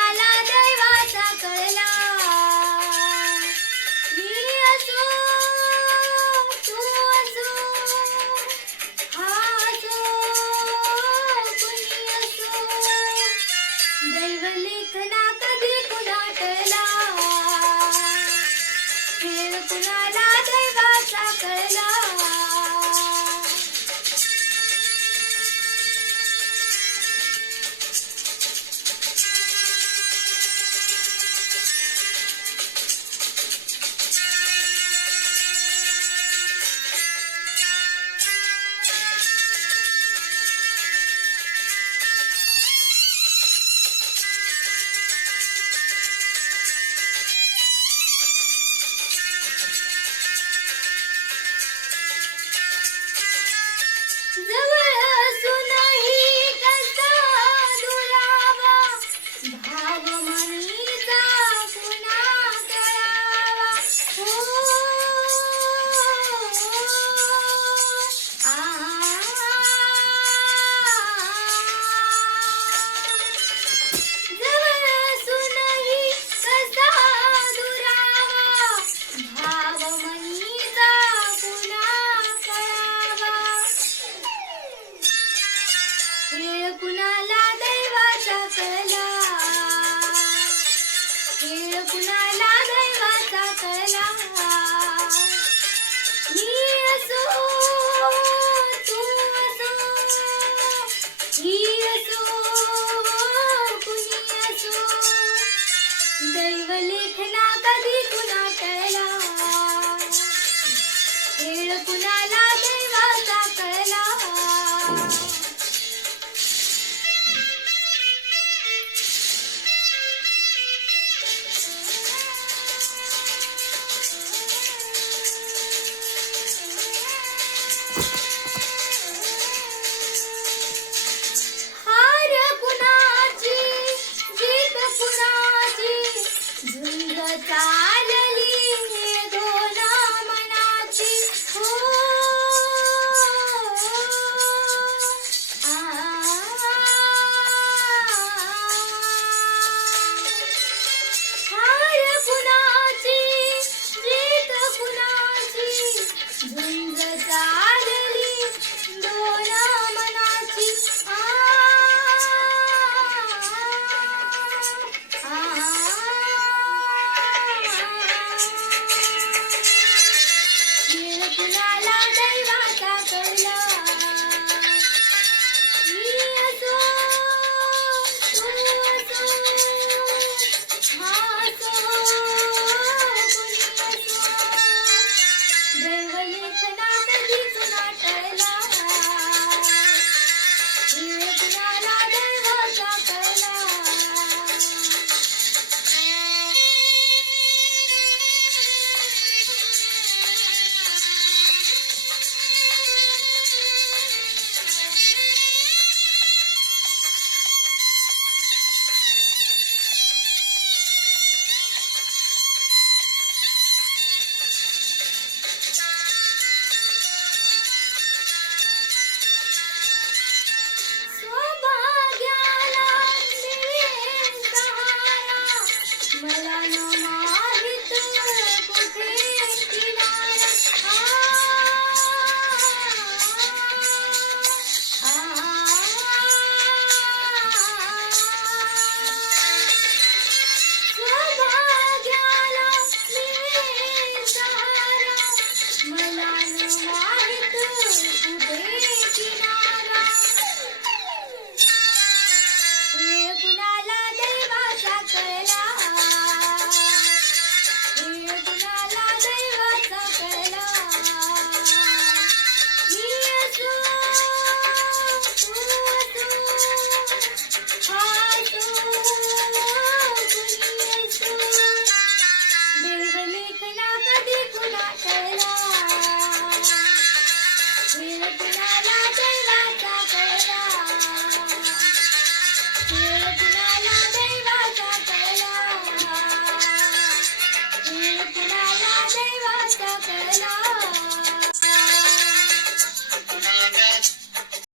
कुणाला दैवाचा कळला. मी असो तू असो हा असो कुणी असो, दैव लेखना कधी कुणा टळला. खेळ कुणाला दैवाचा कळला. जवळ असूनही कसा दुरावा, भाव मनीचा कुणा कळावा. जवळ असूनही कसा दुरावा, भाव मनीचा कुणा कळावा. खेळ कुणाला दैवाचा कळला. खेळ कुणाला दैवाचा कळला. मी असो तू असो ही असो कुणी असो, दैव लेखना कधी कुणा टळला. खेळ कुणाला दैवाचा कळला. हार कुणाची जीत कुणाची, झुंज चालली हे दोन मनाची. हार कुणाची जीत कुणाची, झुंज चालली दोन मनाची. खेळ कुणाला दैवाचा कळला. मी असो तू असो हा असो कुणी असो, दैव लेखना कधी कुणा टळला. खेळ कुणाला दैवाचा कळला. सौभाग्याला मिळेल सहारा, मला न माहित कुठे किनारा. सौभाग्याला मिळेल सहारा, मला न माहित कुठे किनारा. खेळ कुणाला दैवाचा कळला. खेळ कुणाला दैवाचा कळला. मी असो तू असो हा असो कुणी असो, दैव लेखना कधी कुणा टळला. खेळ कुणाला दैवाचा कळला. खेळ कुणाला दैवाचा कळला. खेळ कुणाला दैवाचा कळला.